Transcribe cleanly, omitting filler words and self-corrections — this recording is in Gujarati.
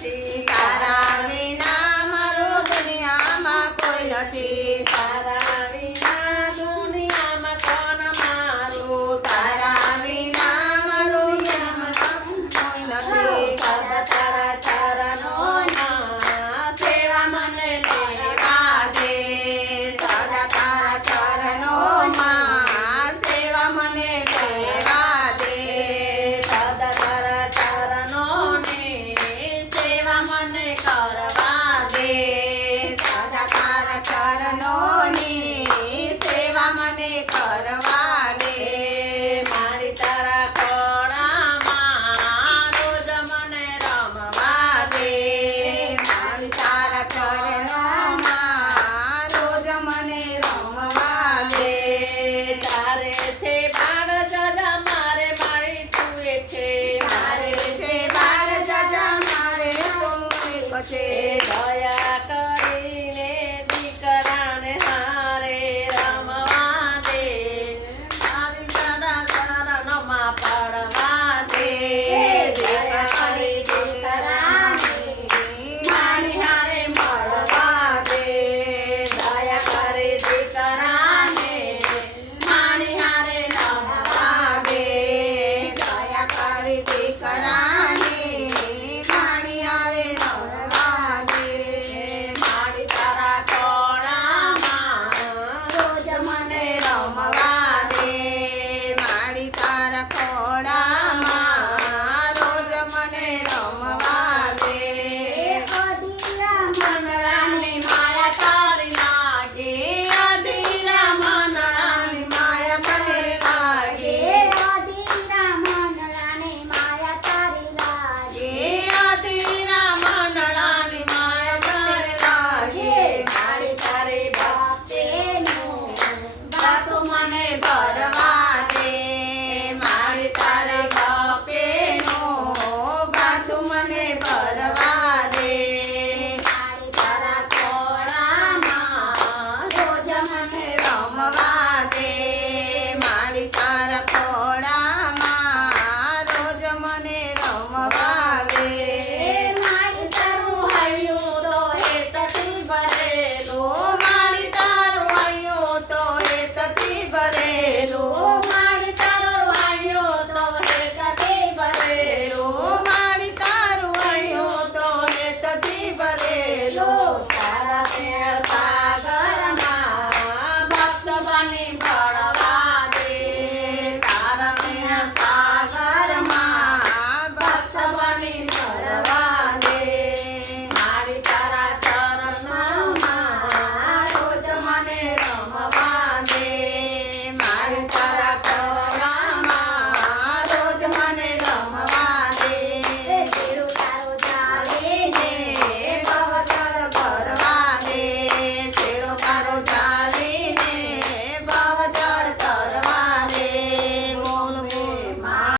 નથી, તારા વિના મારું દુનિયામાં કોઈ નથી, તારા વિના દુનિયામાં કોણ મારું, તારા વિના મારું દુનિયામાં કોઈ નથી. સદા તારા ચરણોમાં સેવા મને લેવા દે સદા તારા ચરણોમાં સેવા મને લેવા દે, સદા તારા ચરણોની સેવા મને કરવા દે સદા તારા ચરણોની સેવા મને કરવા દે, મારી તારા ખોળામાં રોજ મને રમવા દે મારી તારા ચરણોમાં રોજ મને રમવા દે, તારે છે બાળ જજા મારે મારી તું છે મારે છે બાળ જજા મારે તું એક છે,